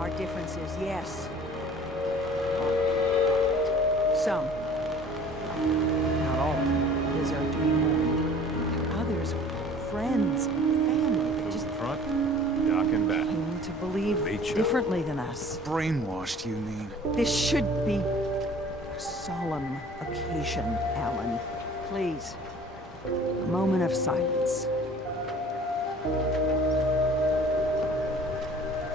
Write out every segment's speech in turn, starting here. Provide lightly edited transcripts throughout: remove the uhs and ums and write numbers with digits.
are differences, yes. Some, not all of them, deserve to be mourned. Others, friends, family, that just Front, dock and back. came to believe Reach up. differently than us. Brainwashed, you mean? This should be a solemn occasion, Alan. Please, a moment of silence.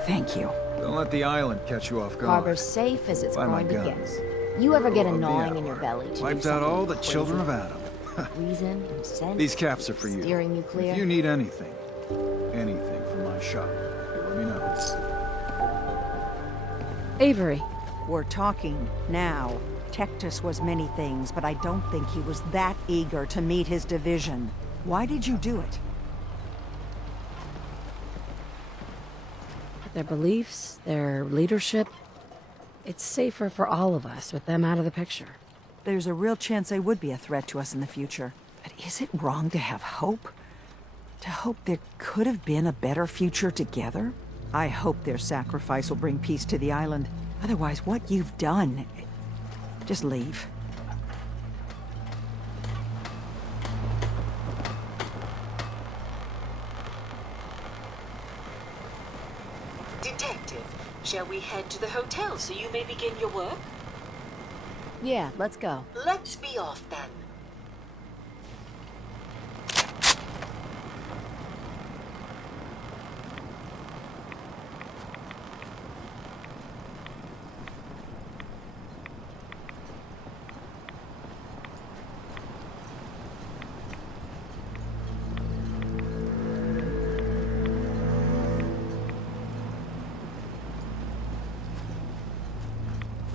Thank you. Don't let the island catch you off guard. Harbor's safe as it's Buy my going to get. guns. You ever get a Of the gnawing in hour. your belly to Wiped do out all something the children of crazy? Adam. Reason and sense. These caps are for you. Steering you clear. If you need anything from my shop, let me know. Avery. We're talking now. Tectus was many things, but I don't think he was that eager to meet his division. Why did you do it? Their beliefs, their leadership. It's safer for all of us with them out of the picture. There's a real chance they would be a threat to us in the future. But is it wrong to have hope? To hope there could have been a better future together? I hope their sacrifice will bring peace to the island. Otherwise, what you've done... Just leave. Detective, shall we head to the hotel so you may begin your work? Yeah, let's go. Let's be off then.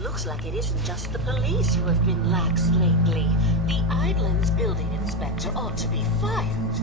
Looks like it isn't just the police who have been lax lately. The island's building inspector ought to be fired.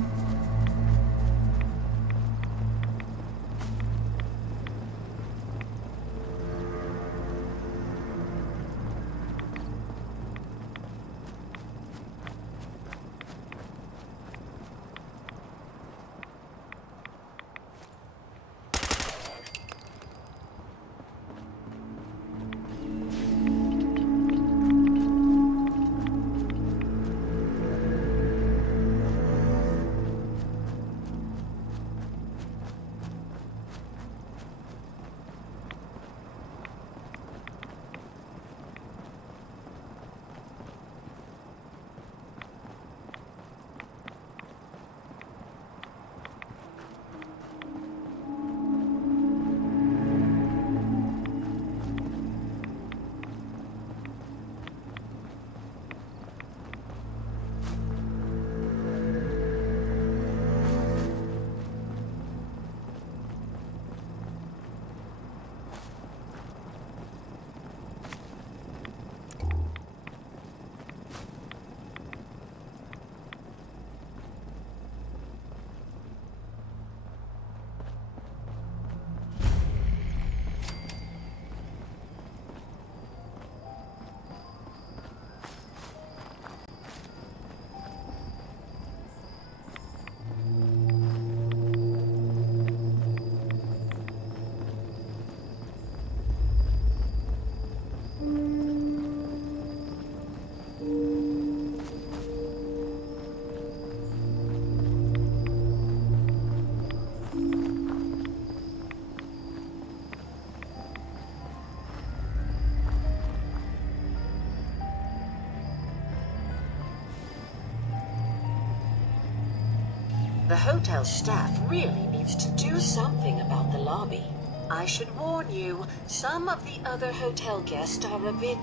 The hotel staff really needs to do something about the lobby. I should warn you, some of the other hotel guests are a bit,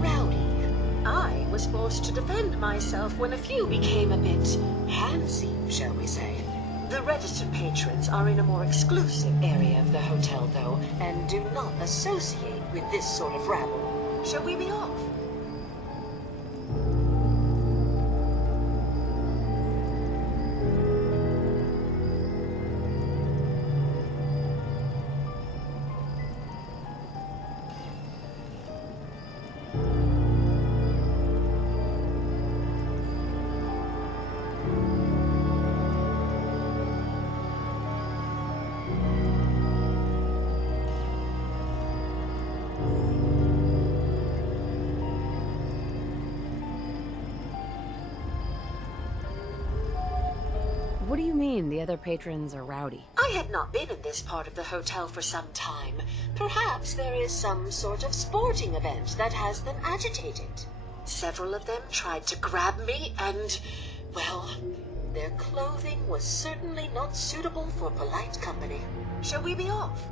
rowdy. I was forced to defend myself when a few became a bit handsy, shall we say. The registered patrons are in a more exclusive area of the hotel, though, and do not associate with this sort of rabble. Shall we be off? What do you mean the other patrons are rowdy? I had not been in this part of the hotel for some time. Perhaps there is some sort of sporting event that has them agitated. Several of them tried to grab me and, well, their clothing was certainly not suitable for polite company. Shall we be off?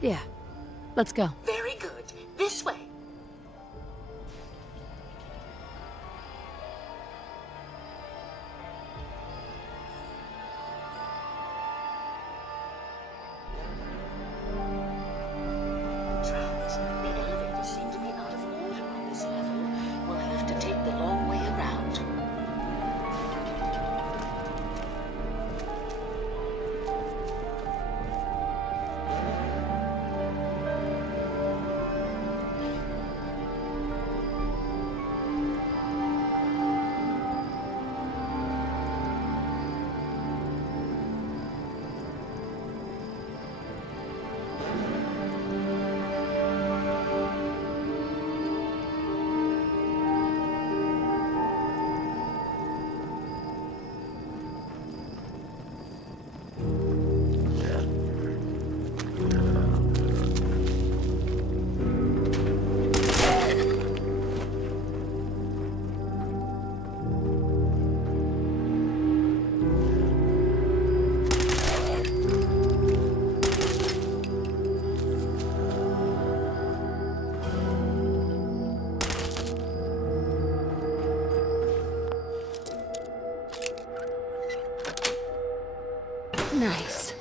Yeah, let's go. Very good. This way. Drat, the elevators seem to be out of order on this level. We'll have to take the long way around. Nice.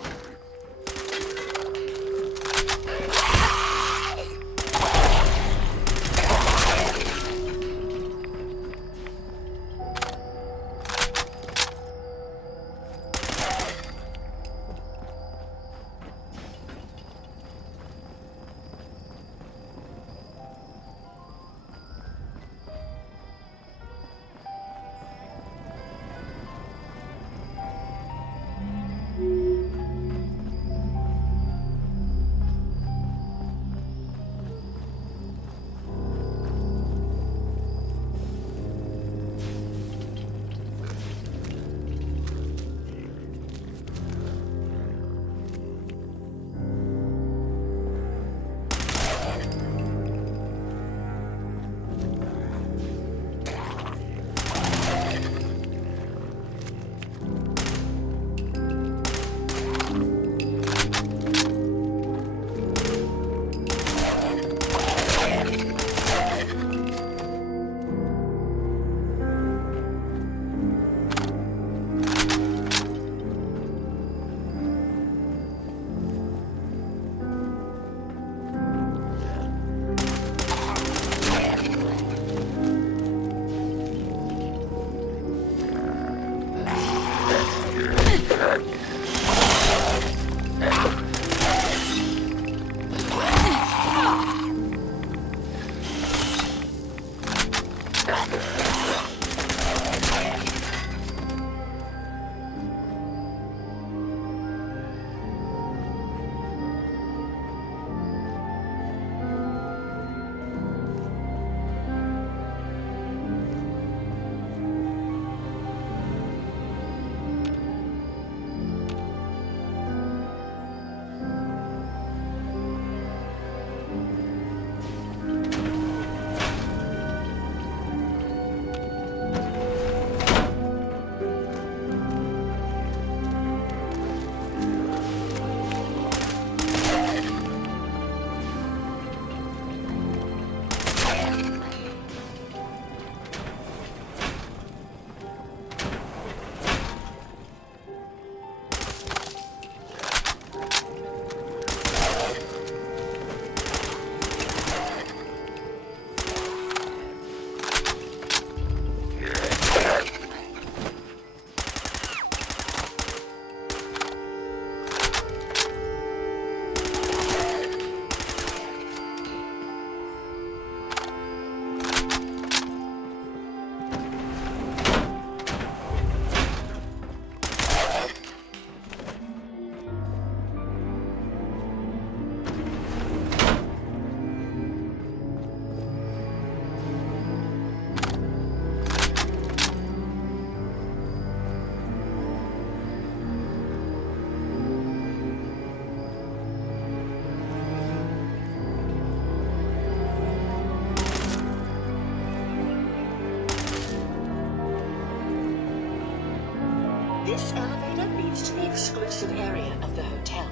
This elevator leads to the exclusive area of the hotel.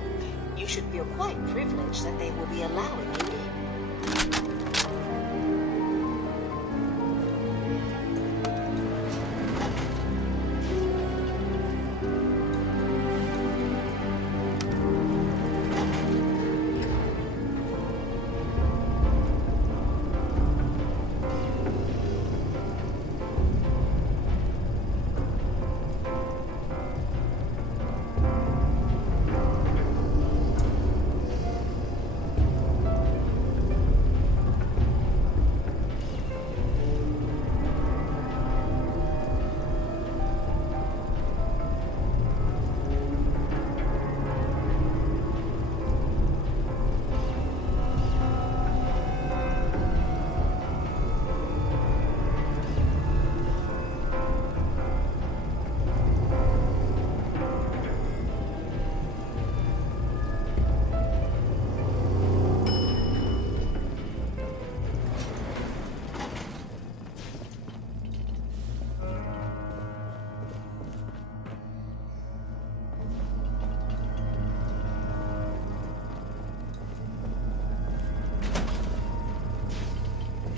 You should feel quite privileged that they will be allowing you in.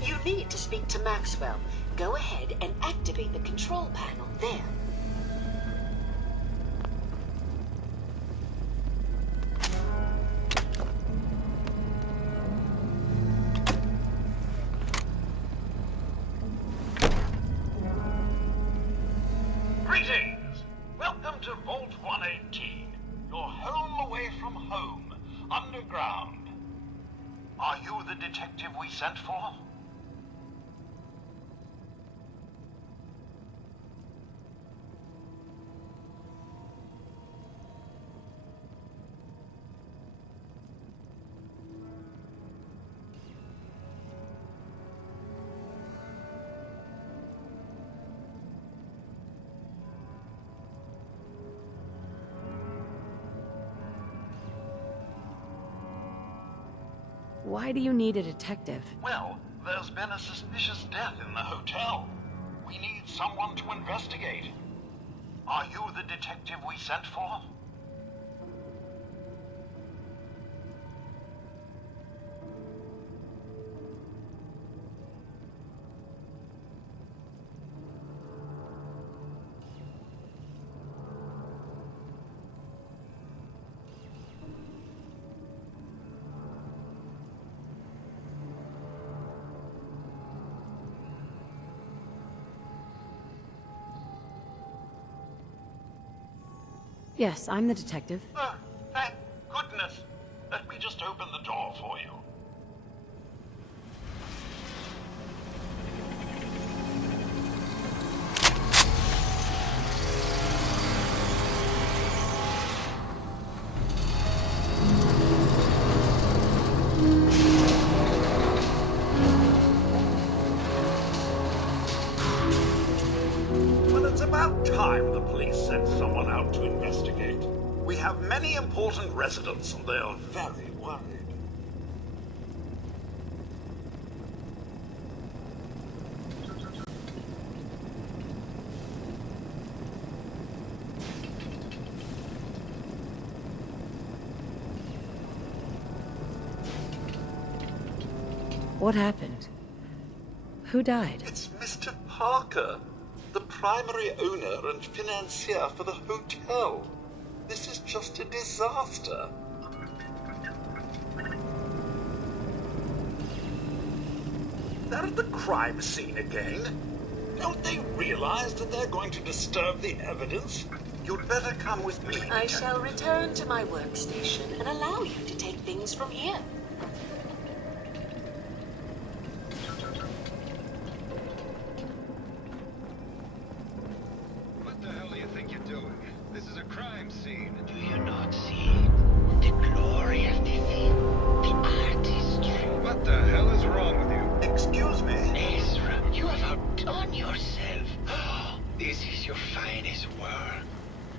You need to speak to Maxwell. Go ahead and activate the control panel there. Greetings! Welcome to Vault 118. Your home away from home, underground. Are you the detective we sent for? Why do you need a detective? Well, there's been a suspicious death in the hotel. We need someone to investigate. Are you the detective we sent for? Yes, I'm the detective. Thank goodness. Let me just open the door for you. Well, it's about time the police sent someone out to investigate. We have many important residents and they are very worried. What happened? Who died? It's Mr. Parker, the primary owner and financier for the hotel. This is just a disaster. They're at the crime scene again. Don't they realize that they're going to disturb the evidence? You'd better come with me. I shall return to my workstation and allow you to take things from here. What the hell do you think you're doing? This is a crime scene. Do you not see the glory of the thing? The artistry. What the hell is wrong with you? Excuse me? Ezra, you have outdone yourself. This is your finest work.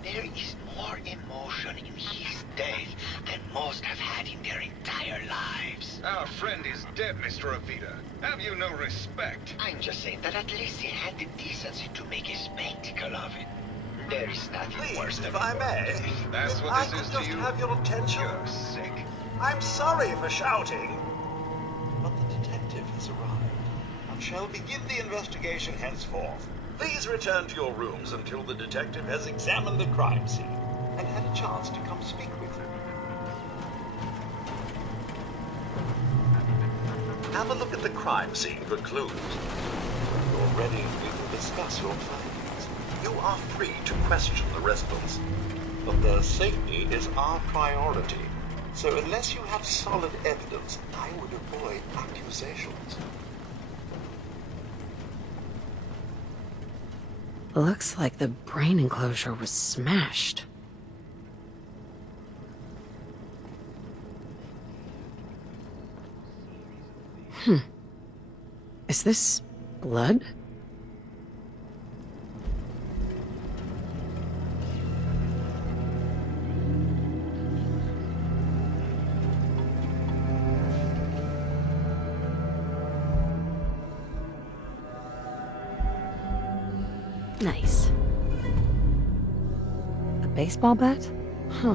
There is more emotion in his death than most have had in their entire lives. Our friend is dead, Mr. Avita. Have you no respect? I'm just saying that at least he had the decency to make a spectacle of it. There is nothing worse Please, than if I may, That's what I this could is to just you? have your attention. You're sick. I'm sorry for shouting, but the detective has arrived and shall begin the investigation henceforth. Please return to your rooms until the detective has examined the crime scene and had a chance to come speak with you. Have a look at the crime scene for clues. When you're ready, we will discuss your findings. You are free to question the residents, but their safety is our priority. So unless you have solid evidence, I would avoid accusations. Looks like the brain enclosure was smashed. Is this blood? Nice. A baseball bat? Huh.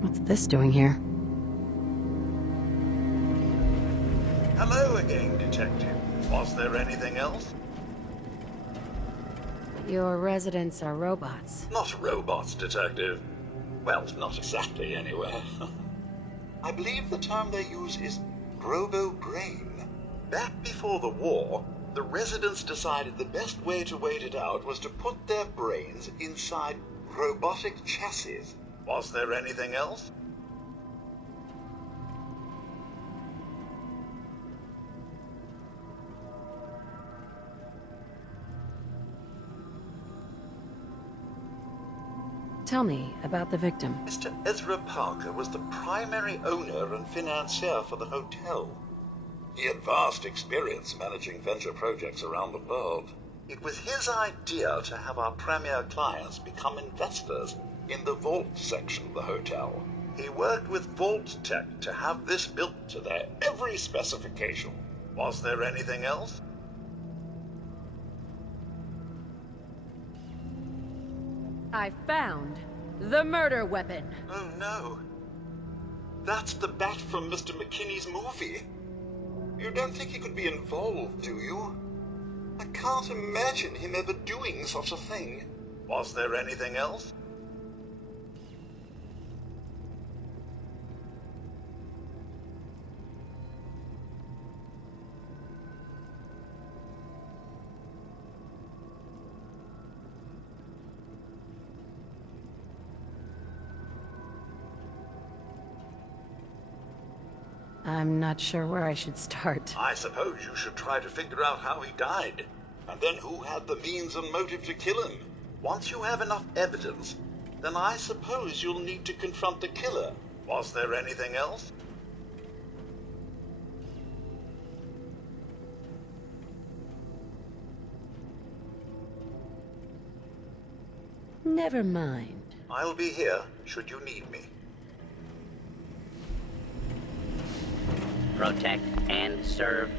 What's this doing here? Hello again, Detective. Was there anything else? Your residents are robots. Not robots, Detective. Well, not exactly, anyway. I believe the term they use is robo-brain. Back before the war, the residents decided the best way to wait it out was to put their brains inside robotic chassis. Was there anything else? Tell me about the victim. Mr. Ezra Parker was the primary owner and financier for the hotel. He had vast experience managing venture projects around the world. It was his idea to have our premier clients become investors in the vault section of the hotel. He worked with Vault Tech to have this built to their every specification. Was there anything else? I found the murder weapon. Oh no. That's the bat from Mr. McKinney's movie. You don't think he could be involved, do you? I can't imagine him ever doing such a thing. Was there anything else? I'm not sure where I should start. I suppose you should try to figure out how he died, and then who had the means and motive to kill him. Once you have enough evidence, then I suppose you'll need to confront the killer. Was there anything else? Never mind. I'll be here should you need me. Protect and serve.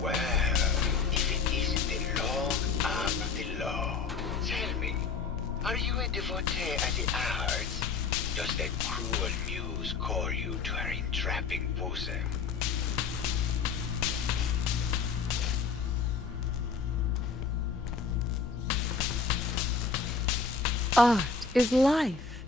Well, if it isn't the long arm of the law. Tell me, are you a devotee of the arts? Does that cruel muse call you to her entrapping bosom? Art is life.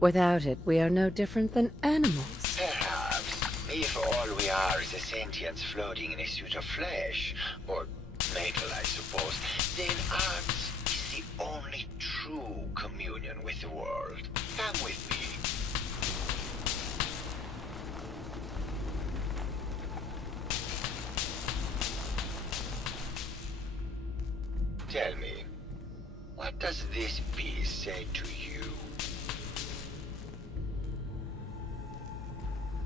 Without it, we are no different than animals. Perhaps, if all we are is a sentience floating in a suit of flesh, or metal, I suppose, then art is the only true communion with the world. Come with me. Tell me, what does this piece say to you?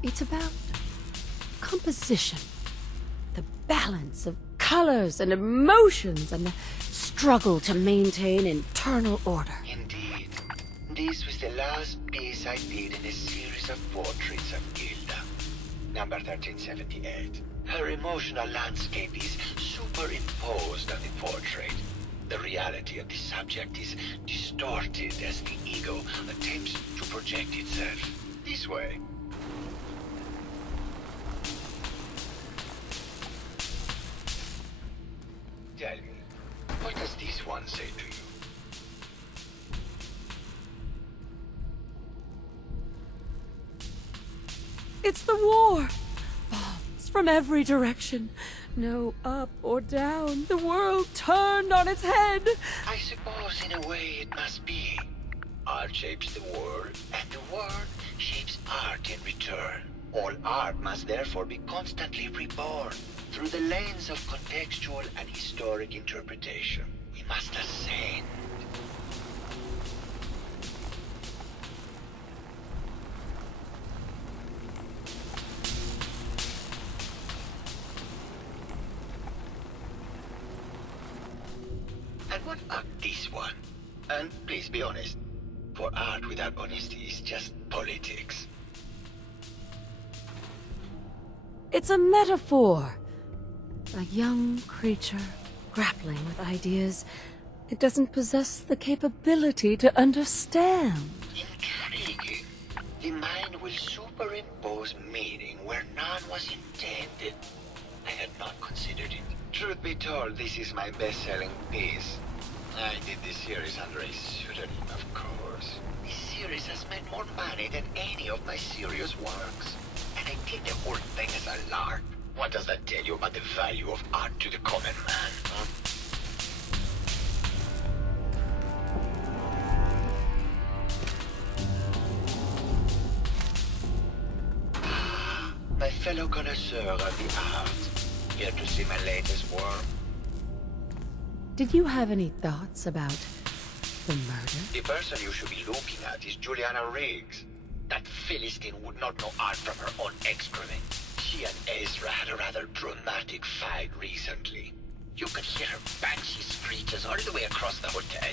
It's about composition. The balance of colors and emotions and the struggle to maintain internal order. Indeed. This was the last piece I did in a series of portraits of Gilda. Number 1378. Her emotional landscape is superimposed on the portrait. The reality of the subject is distorted as the ego attempts to project itself. This way. Tell me, what does this one say to you? It's the war! Bombs from every direction. No up or down. The world turned on its head. I suppose in a way it must be. Art shapes the world, and the world shapes art in return. All art must therefore be constantly reborn through the lens of contextual and historic interpretation. We must ascend. And what about this one? And please be honest, for art without honesty is just politics. It's a metaphor. A young creature grappling with ideas it doesn't possess the capability to understand. Intriguing. The mind will superimpose meaning where none was intended. I had not considered it. Truth be told, this is my best-selling piece. I did this series under a pseudonym, of course. This series has made more money than any of my serious works. And I did the whole thing as a lark. What does that tell you about the value of art to the common man, huh? My fellow connoisseur of the arts, here to see my latest work. Did you have any thoughts about the murder? The person you should be looking at is Juliana Riggs. That Philistine would not know art from her own excrement. She and Ezra had a rather dramatic fight recently. You could hear her banshee screeches all the way across the hotel.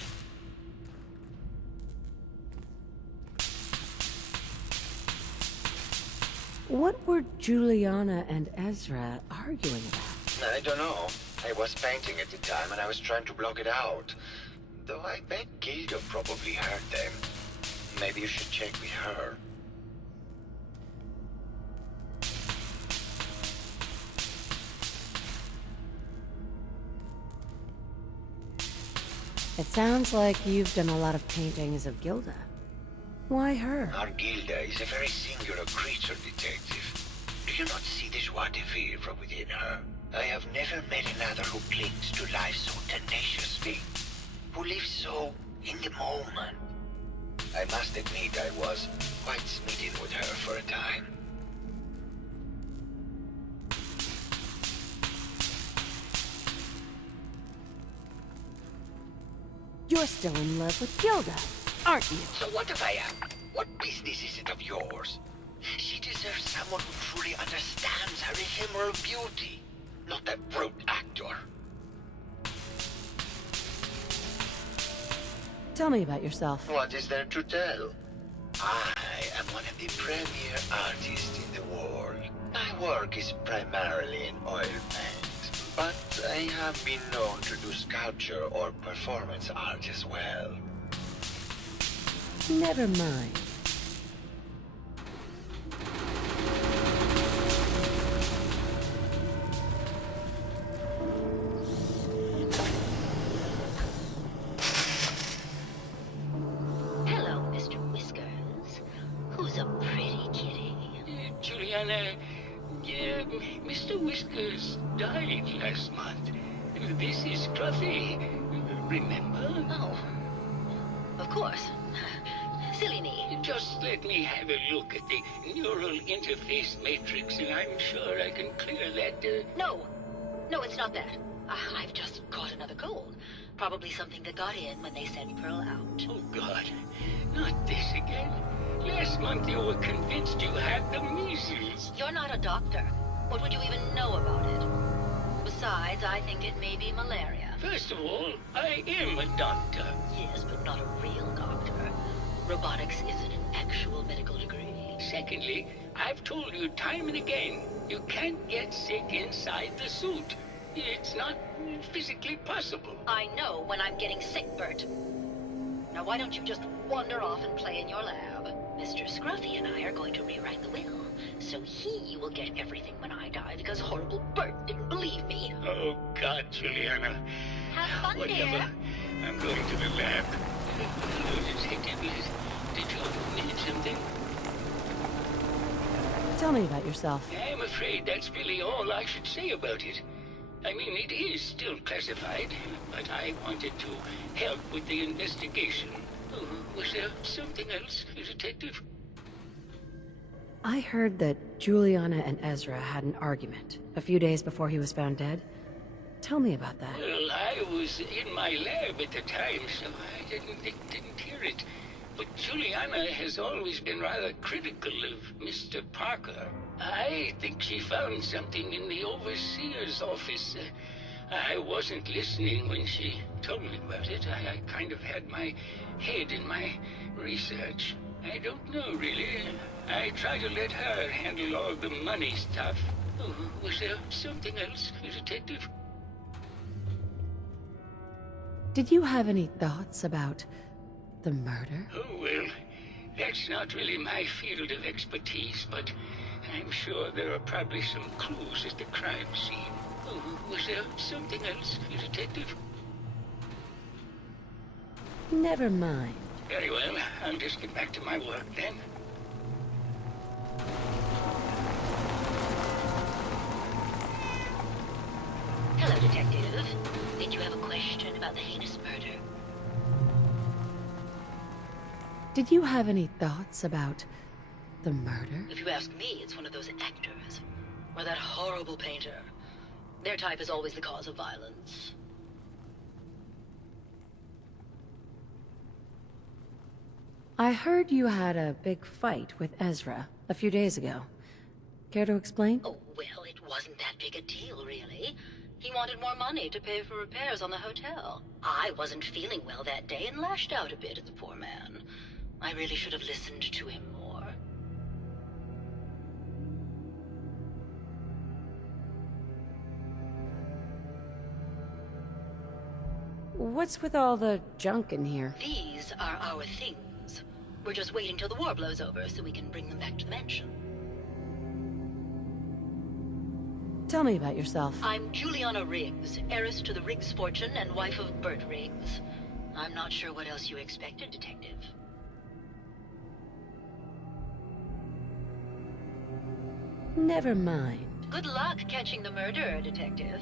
What were Juliana and Ezra arguing about? I don't know. I was painting at the time and I was trying to block it out. Though I bet Gilda probably heard them. Maybe you should check with her. It sounds like you've done a lot of paintings of Gilda. Why her? Our Gilda is a very singular creature, detective. Do you not see the joie de vivre within her? I have never met another who clings to life so tenaciously, who lives so in the moment. I must admit I was quite smitten with her for a time. You're still in love with Gilda, aren't you? So what if I am? What business is it of yours? She deserves someone who truly understands her ephemeral beauty, not that brute actor. Tell me about yourself. What is there to tell? I am one of the premier artists in the world. My work is primarily in oil paint, but I have been known to do sculpture or performance art as well. Never mind. Juliana, Mr. Whiskers died last month. This is Scruffy. Remember? Oh, of course. Silly me. Just let me have a look at the neural interface matrix, and I'm sure I can clear that, No, it's not that. I've just caught another cold. Probably something that got in when they sent Pearl out. Oh, God. Not this again. Last month you were convinced you had the measles. You're not a doctor. What would you even know about it? Besides, I think it may be malaria. First of all, I am a doctor. Yes, but not a real doctor. Robotics isn't an actual medical degree. Secondly, I've told you time and again, you can't get sick inside the suit. It's not physically possible. I know when I'm getting sick, Bert. Now why don't you just wander off and play in your lab? Mr. Scruffy and I are going to rewrite the will, so he will get everything when I die because horrible Bert didn't believe me. Oh, God, Juliana. Have fun, Whatever. dear. I'm going to the lab. Hello, Detective. Did you need something? Tell me about yourself. I'm afraid that's really all I should say about it. I mean, it is still classified, but I wanted to help with the investigation. Oh, was there something else, Detective? I heard that Juliana and Ezra had an argument a few days before he was found dead. Tell me about that. Well, I was in my lab at the time, so I didn't hear it. But Juliana has always been rather critical of Mr. Parker. I think she found something in the overseer's office. I wasn't listening when she told me about it. I kind of had my head in my research. I don't know, really. I try to let her handle all the money stuff. Oh, was there something else, Detective? Did you have any thoughts about the murder? Oh, well, that's not really my field of expertise, but I'm sure there are probably some clues at the crime scene. Oh, was there something else, Detective? Never mind. Very well, I'll just get back to my work then. Hello, Detective. Did you have a question about the heinous murder? Did you have any thoughts about the murder? If you ask me, it's one of those actors. Or that horrible painter. Their type is always the cause of violence. I heard you had a big fight with Ezra a few days ago. Care to explain? Oh, well, it wasn't that big a deal, really. He wanted more money to pay for repairs on the hotel. I wasn't feeling well that day and lashed out a bit at the poor man. I really should have listened to him more. What's with all the junk in here? These are our things. We're just waiting till the war blows over so we can bring them back to the mansion. Tell me about yourself. I'm Juliana Riggs, heiress to the Riggs fortune and wife of Bert Riggs. I'm not sure what else you expected, Detective. Never mind. Good luck catching the murderer, Detective.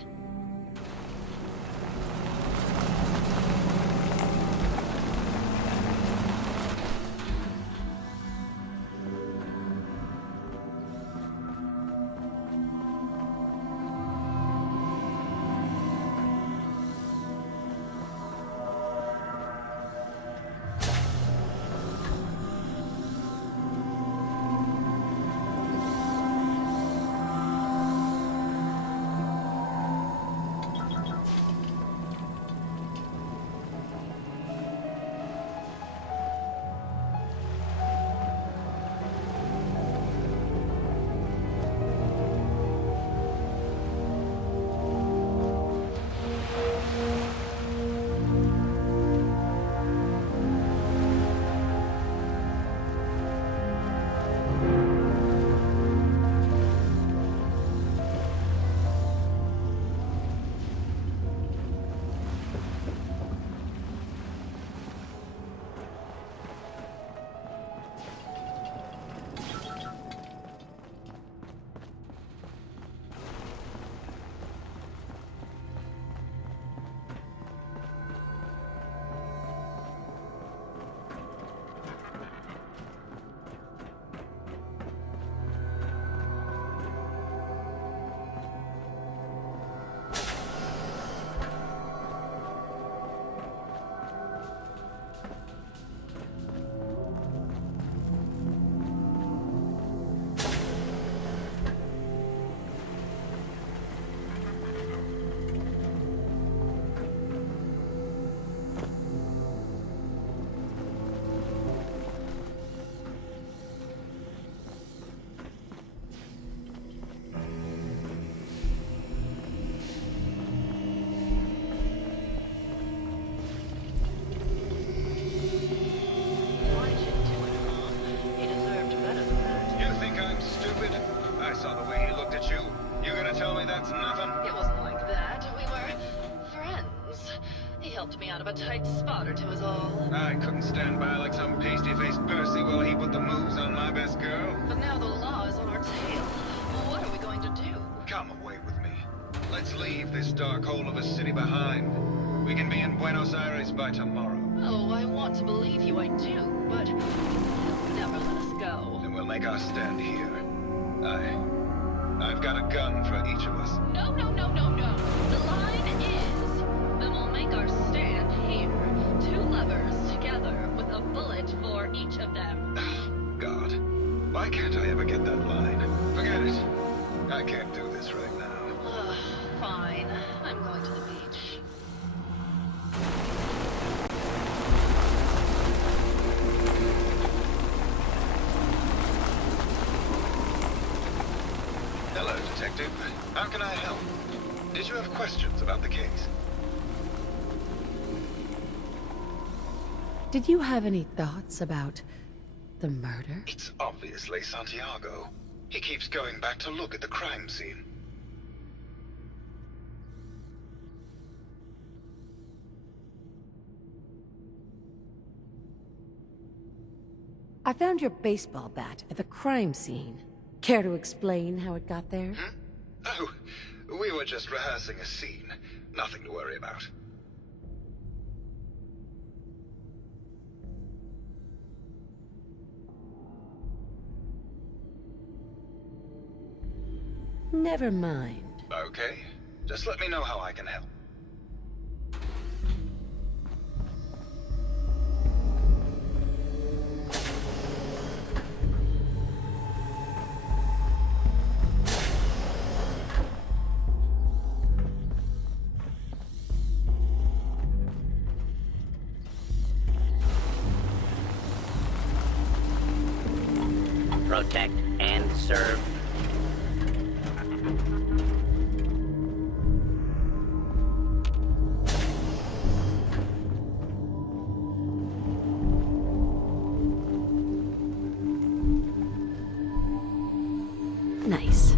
a tight spot or two is all. I couldn't stand by like some pasty-faced Percy while he put the moves on my best girl. But now the law is on our tail. What are we going to do? Come away with me. Let's leave this dark hole of a city behind. We can be in Buenos Aires by tomorrow. Oh, I want to believe you, I do, but you'll never let us go. Then we'll make our stand here. I've got a gun for each of us. No, no, no, no, no. The line is, then we'll make our stand here. Two lovers together with a bullet for each of them. God, why can't I ever get that line? Forget it. I can't do this right now. Fine. I'm going to the beach. Hello, Detective. How can I help? Did you have questions about the case? Did you have any thoughts about the murder? It's obviously Santiago. He keeps going back to look at the crime scene. I found your baseball bat at the crime scene. Care to explain how it got there? Oh, we were just rehearsing a scene. Nothing to worry about. Never mind. Okay. Just let me know how I can help. Protect and serve. Nice.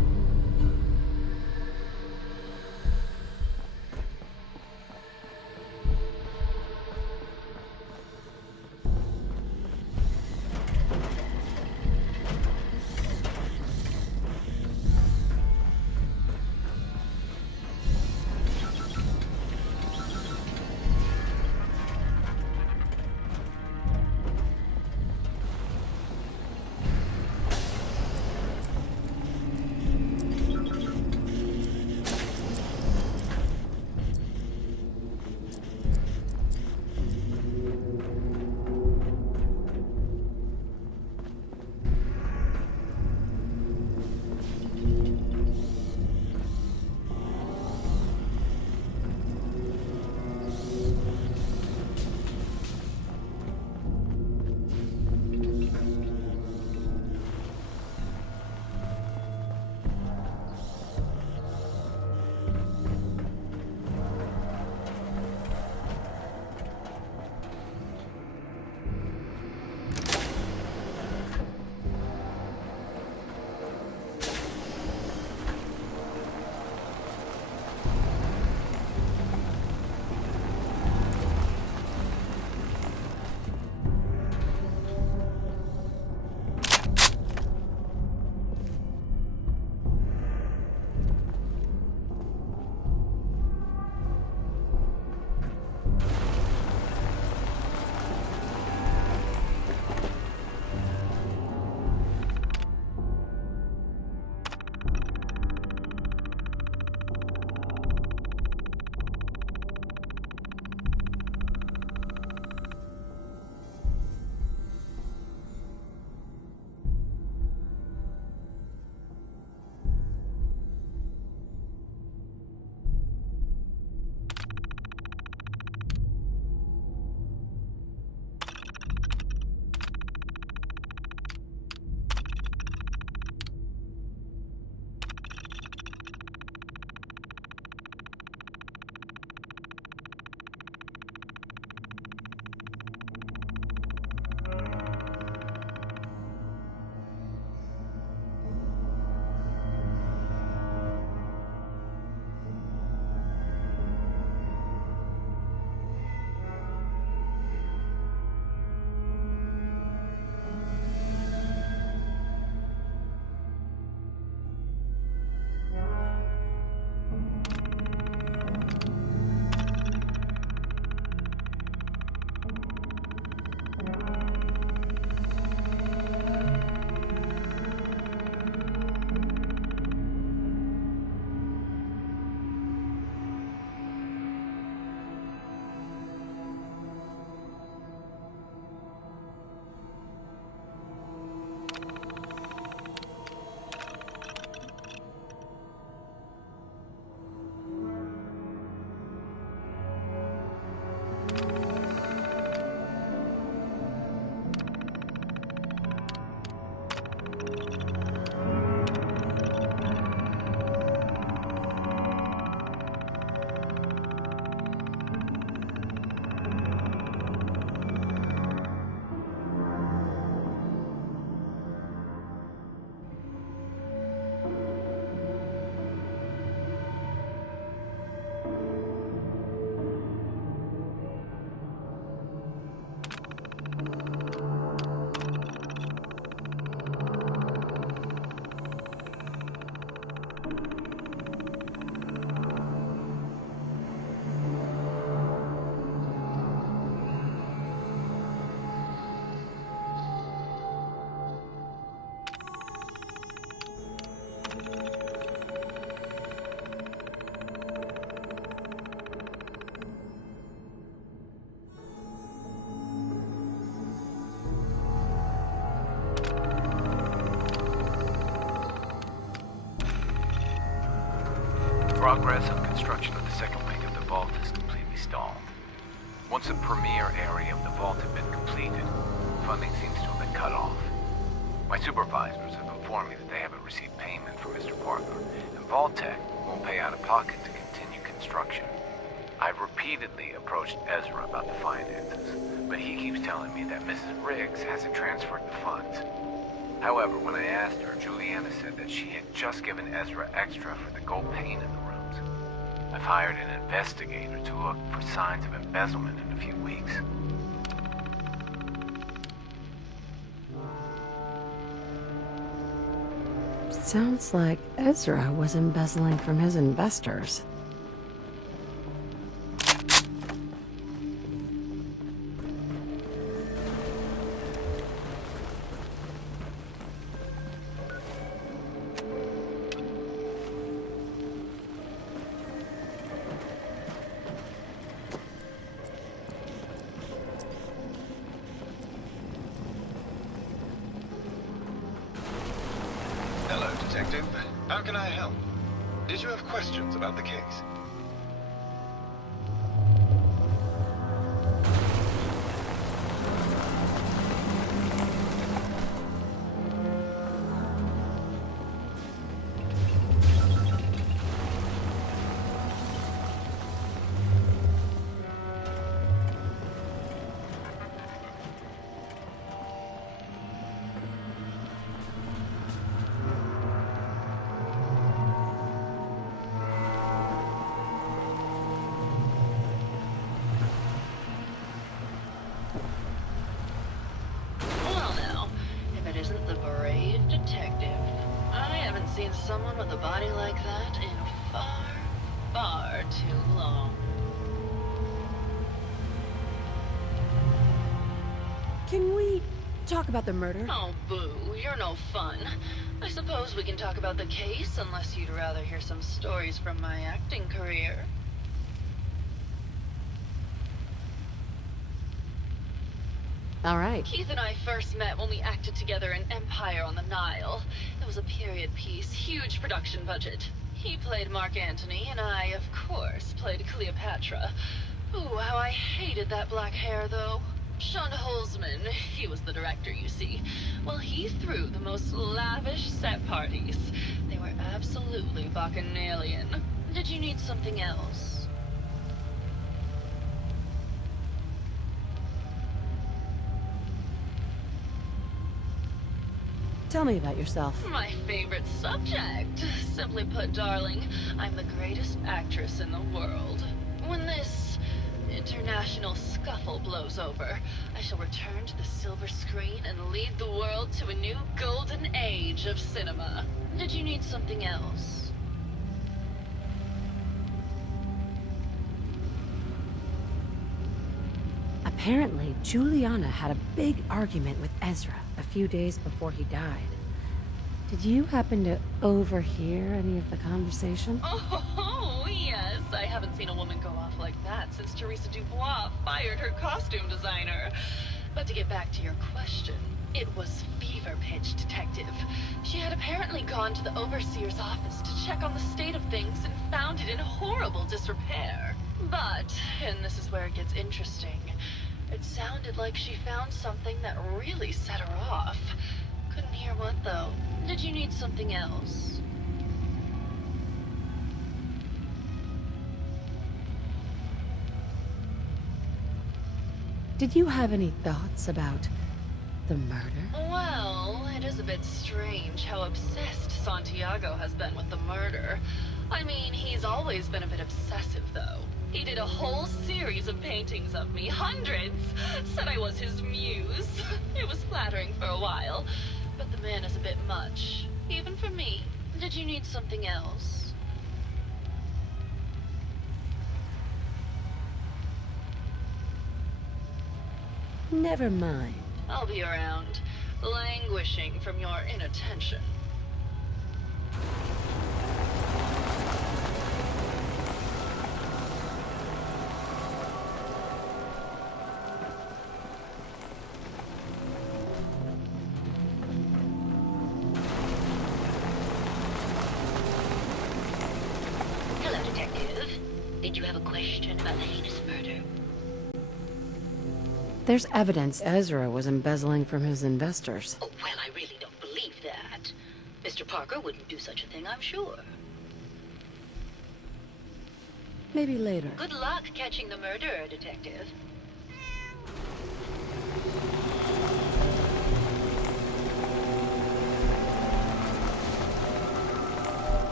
Progress on construction of the second wing of the vault is completely stalled. Once the premier area of the vault had been completed, funding seems to have been cut off. My supervisors have informed me that they haven't received payment from Mr. Parker, and Vault-Tec won't pay out of pocket to continue construction. I've repeatedly approached Ezra about the finances, but he keeps telling me that Mrs. Riggs hasn't transferred the funds. However, when I asked her, Juliana said that she had just given Ezra extra for the gold paint in the rooms. I've hired an investigator to look for signs of embezzlement in a few weeks. Sounds like Ezra was embezzling from his investors. Hello, Detective. How can I help? Did you have questions about the case? Well now, if it isn't the brave detective. I haven't seen someone with a body like that in far, far too long. Can we talk about the murder? Oh, boo, you're no fun. I suppose we can talk about the case, unless you'd rather hear some stories from my acting career. All right. Keith and I first met when we acted together in Empire on the Nile. It was a period piece, huge production budget. He played Mark Antony, and I, of course, played Cleopatra. Ooh, how I hated that black hair, though. Sean Holzman, he was the director, you see. Well, he threw the most lavish set parties. They were absolutely bacchanalian. Did you need something else? Tell me about yourself. My favorite subject. Simply put, darling, I'm the greatest actress in the world. When this international scuffle blows over, I shall return to the silver screen and lead the world to a new golden age of cinema. Did you need something else? Apparently, Juliana had a big argument with Ezra a few days before he died. Did you happen to overhear any of the conversation? Oh, yes. I haven't seen a woman go off like that since Teresa Dubois fired her costume designer. But to get back to your question, it was fever pitch, Detective. She had apparently gone to the Overseer's office to check on the state of things and found it in horrible disrepair. But, and this is where it gets interesting, it sounded like she found something that really set her off. Couldn't hear what, though. Did you need something else? Did you have any thoughts about the murder? Well, it is a bit strange how obsessed Santiago has been with the murder. I mean, he's always been a bit obsessive, though. He did a whole series of paintings of me, hundreds. Said I was his muse. It was flattering for a while, but the man is a bit much, even for me. Did you need something else? Never mind. I'll be around, languishing from your inattention. Hello, Did you have a question about the heinous murder? There's evidence Ezra was embezzling from his investors. Oh, well, I really don't believe that. Mr. Parker wouldn't do such a thing, I'm sure. Maybe later. Good luck catching the murderer, Detective.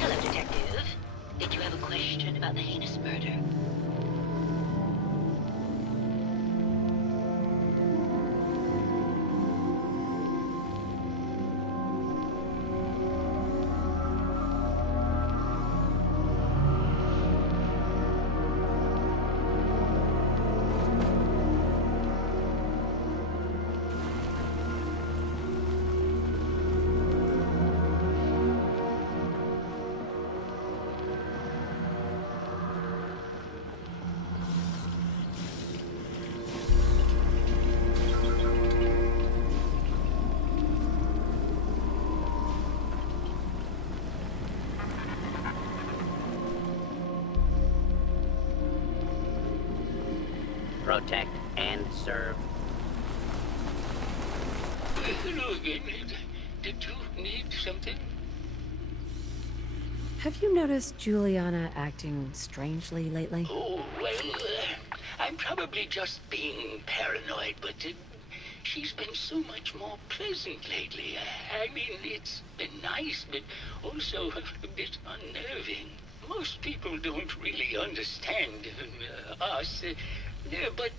Hello, Detective. Did you have a question about the heinous murder? Protect and serve. Hello again. Did you need something? Have you noticed Juliana acting strangely lately? Oh, well, I'm probably just being paranoid, but she's been so much more pleasant lately. I mean, it's been nice, but also a bit unnerving. Most people don't really understand us, but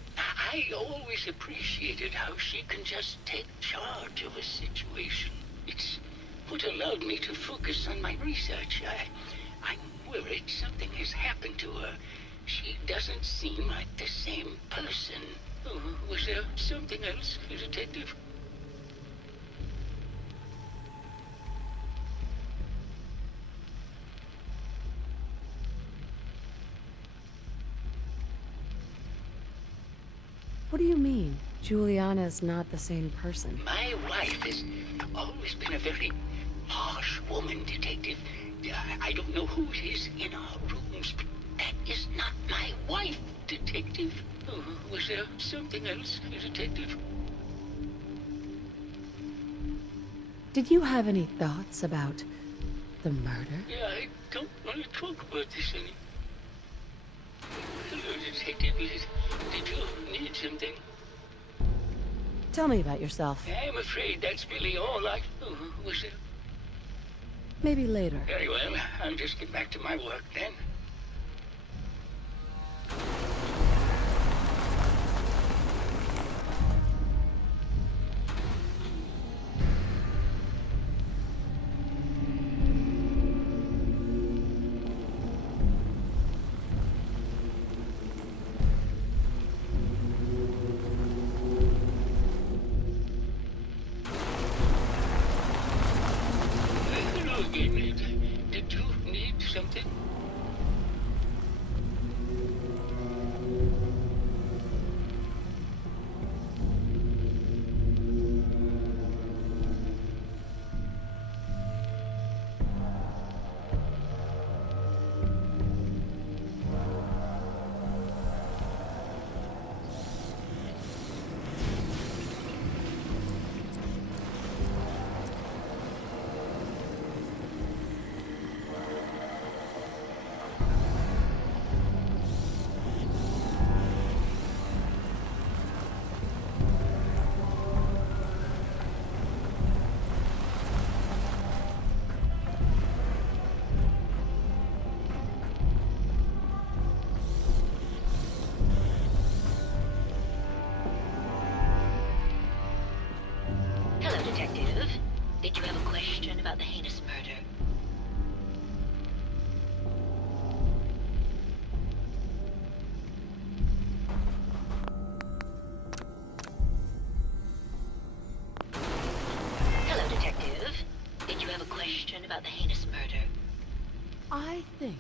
I always appreciated how she can just take charge of a situation. It's what allowed me to focus on my research. I'm worried something has happened to her. She doesn't seem like the same person. Oh, was there something else, Detective? What do you mean? Juliana's not the same person. My wife has always been a very harsh woman, Detective. I don't know who it is in our rooms, but that is not my wife, Detective. Oh, was there something else, Detective? Did you have any thoughts about the murder? Yeah, I don't want to talk about this any. Hello, Detective. Did you need something? Tell me about yourself. I'm afraid that's really all I... Oh, was there? Maybe later. Very well. I'll just get back to my work then. Hello again. Did you need something? Hello, Detective. Did you have a question about the heinous murder? Hello, Detective. Did you have a question about the heinous murder? I think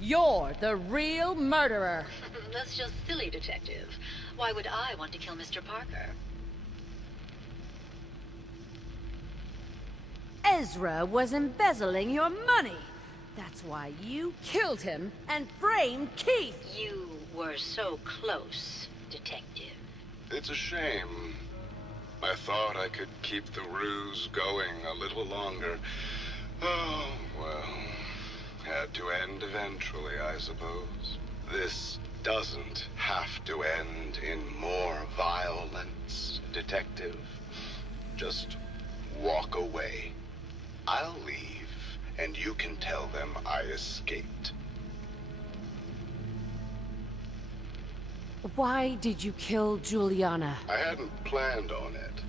You're the real murderer. That's just silly, Detective. Why would I want to kill Mr. Parker? Ezra was embezzling your money. That's why you killed him and framed Keith. You were so close, Detective. It's a shame. I thought I could keep the ruse going a little longer. Oh, well. Had to end eventually, I suppose. This doesn't have to end in more violence, Detective. Just walk away. I'll leave, and you can tell them I escaped. Why did you kill Juliana? I hadn't planned on it,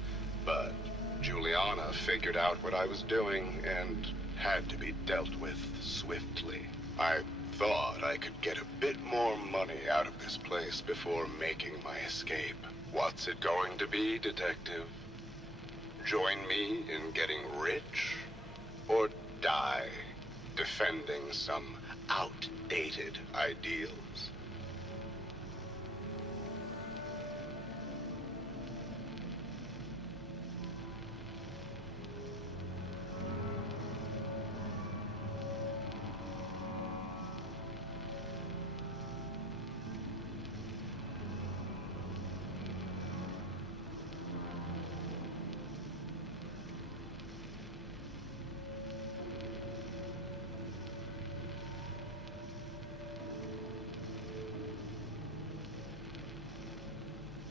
but Juliana figured out what I was doing and had to be dealt with swiftly. I thought I could get a bit more money out of this place before making my escape. What's it going to be, Detective? Join me in getting rich? Or die defending some outdated ideals?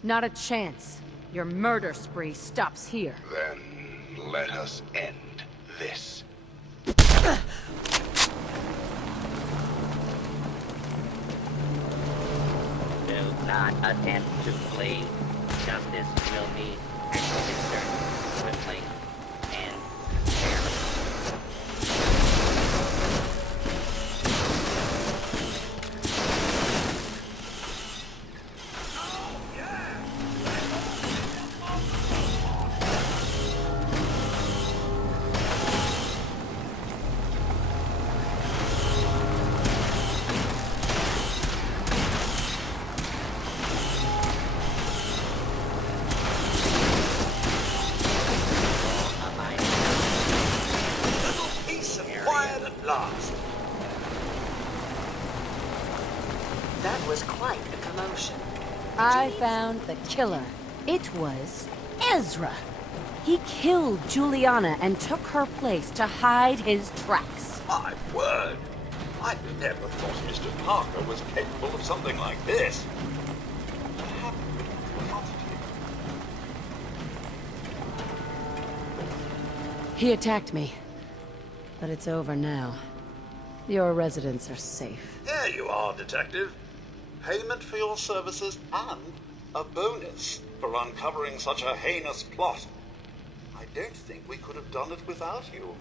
Not a chance. Your murder spree stops here. Then let us end this. Do not attempt to flee. Justice will be administered swiftly and fairly. That was quite a commotion. I found the killer. It was Ezra. He killed Juliana and took her place to hide his tracks. My word! I never thought Mr. Parker was capable of something like this. What happened when you confronted him? He attacked me. But it's over now. Your residents are safe. There you are, Detective. Payment for your services and a bonus for uncovering such a heinous plot. I don't think we could have done it without you.